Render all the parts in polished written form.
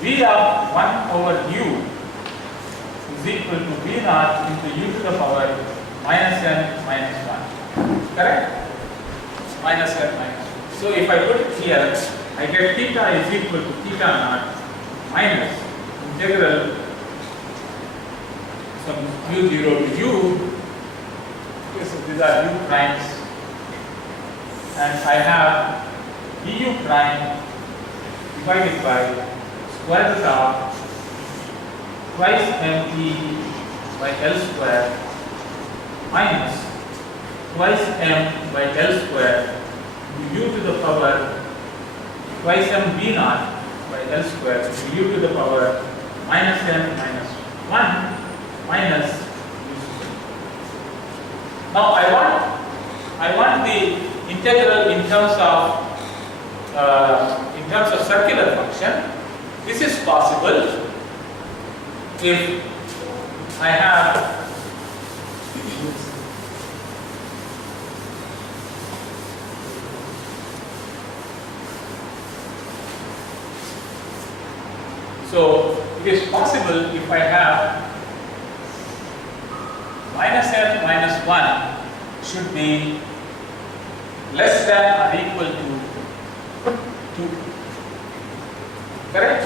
V of 1 over u is equal to V naught into u to the power minus n minus 1. Correct? Minus n minus 1. So if I put it here, I get theta is equal to theta naught minus integral from u0 to u. Okay, so these are u primes, and I have du prime divided by square root of twice mt by L square minus twice m by L square u to the power twice m v naught by L square u to the power minus n minus 1 minus u square. Now I want the integral in terms of circular function. This is possible if I have it is possible if I have minus n minus 1 should be less than or equal to 2. Correct?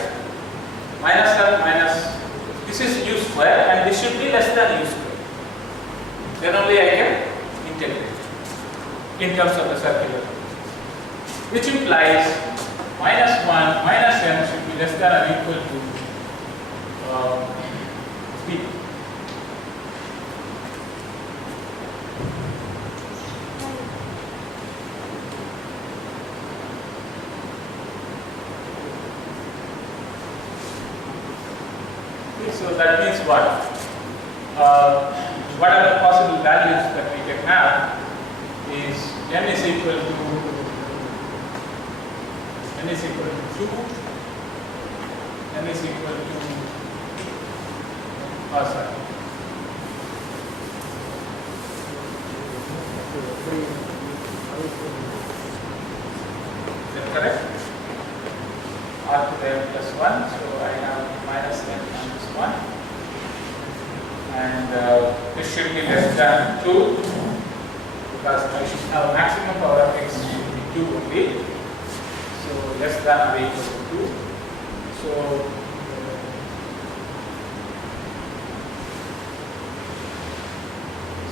Minus n minus, this is u square and this should be less than u square. Then only I can integrate in terms of the circular function, which implies minus 1 minus n should be less than or equal to b. So that means what? What are the possible values that we can have is n is equal to 2, n is equal to sorry. Is that correct? R to the n plus 1, so I have minus n minus 1, and this should be less than 2 because I should have maximum power of x should be 2 only, so less than or equal to 2.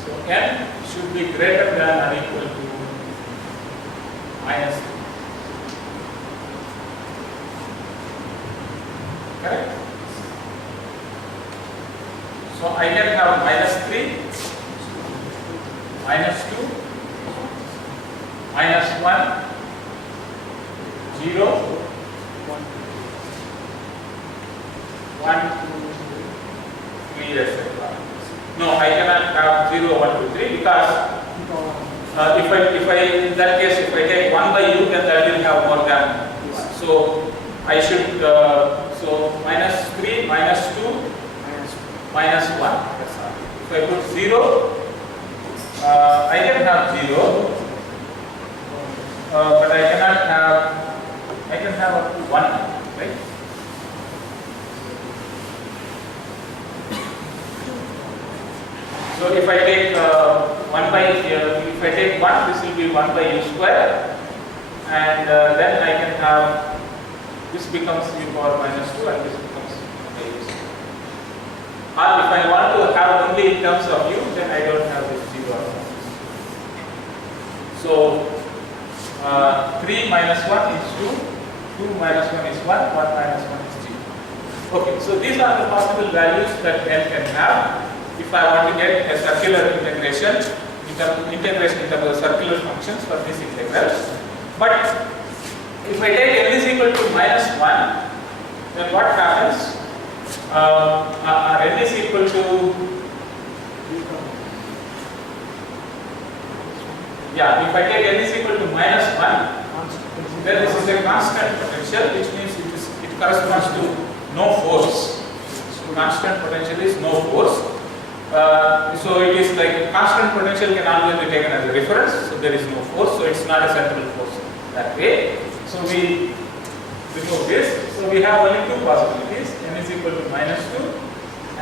So n should be greater than or equal to minus 2. Correct? So I can have minus 3, minus 2, minus 1, 0, 1, 2, 3, etc. No, I cannot have 0, 1, 2, 3 because if I in that case if I take 1 by u, then that will have more than. So I should so minus 3, minus 2, minus 1. That's all. If I put 0, I can have 0, but I cannot have. I can have up to 1, right? So if I take 1 by if I take 1, this will be 1 by u square, and then I can have. This becomes u power minus 2 and this becomes u square. Or if I want to have only in terms of u, then I don't have this 0. So 3 minus 1 is 2, 2 minus 1 is 1, 1 minus 1 is 0. Okay, so these are the possible values that n can have if I want to get a circular integration, integration in terms of circular functions for this integral. But if I take n is equal to minus 1, then what happens? N is equal to, if I take n is equal to minus 1, then this is a constant potential, which means it corresponds to no force. So constant potential is no force. So it is like constant potential can always be taken as a reference, so there is no force, so it's not a central force that way. So we remove this. So So we have only two possibilities, n is equal to minus 2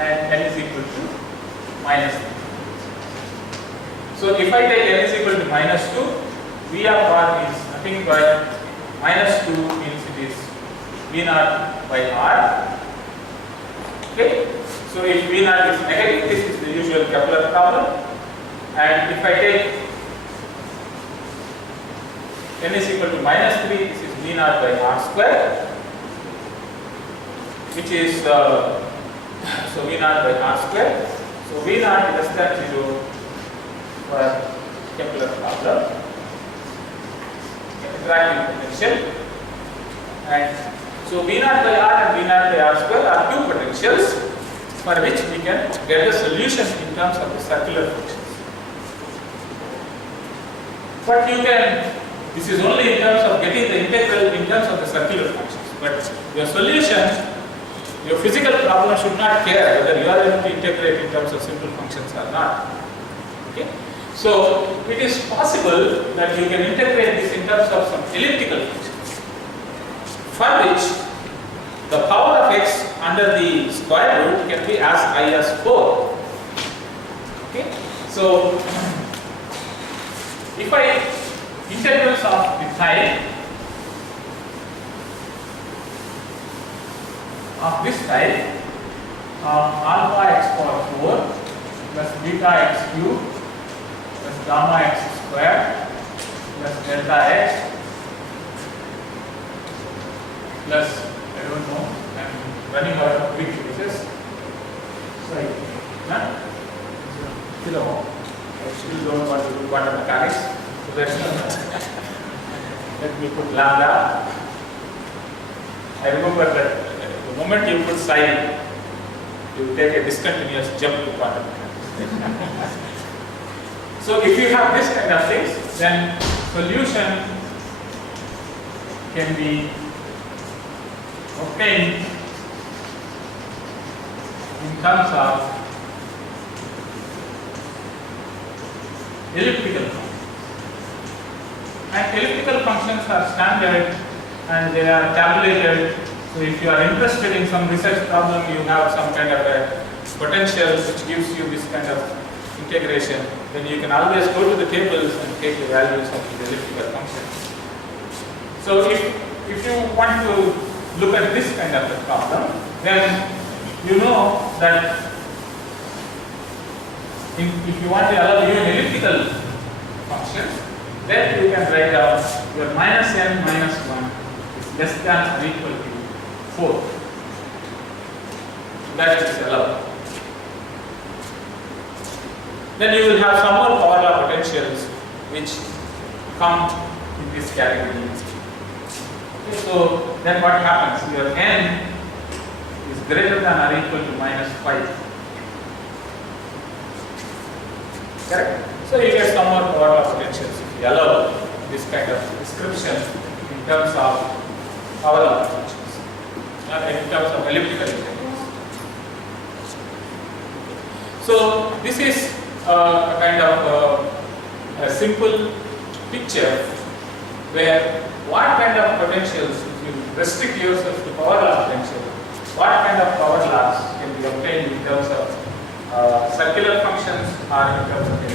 and n is equal to minus 3. So if I take n is equal to minus 2, V of r is nothing but minus 2 means it is V naught by r. Okay. So if V naught is negative, this is the usual Kepler problem. And if I take n is equal to minus 3, this is V naught by r square, which is so V naught by r square. So V naught less than 0 for Kepler problem. Interacting potential. And so V naught by r and V naught by r square are two potentials for which we can get the solution in terms of the circular functions. But you can, this is only in terms of getting the integral in terms of the circular functions. But your solution, your physical problem should not care whether you are able to integrate in terms of simple functions or not. Okay? So it is possible that you can integrate this in terms of some elliptical functions, for which the power of x under the square root can be as high as 4. Okay? So if I integrals of the type of this type alpha x power 4 plus beta x cube plus gamma x square plus delta x plus, I don't know, I'm running out of big choices. Sorry, I still don't want to do quantum mechanics, so that's let me put lambda. I remember that the moment you put psi, you take a discontinuous jump to quantum mechanics. So if you have this kind of things, then solution can be obtained in terms of elliptical functions. And elliptical functions are standard and they are tabulated. So if you are interested in some research problem, you have some kind of a potential which gives you this kind of integration, then you can always go to the tables and take the values of the elliptical functions. So if you want to look at this kind of a problem, then you know that if you want to allow even elliptical functions, then you can write down your minus n minus 1 is less than or equal to 4. That is allowed. Then you will have some more power law potentials which come in this category. Okay, so then what happens? Your n is greater than or equal to minus 5. Correct? So you get some more power law potentials if you allow this kind of description in terms of power law potentials, in terms of elliptical integrals. So this is a kind of a simple picture where what kind of potentials, if you restrict yourself to power law potential, what kind of power laws can be obtained in terms of circular functions or in terms of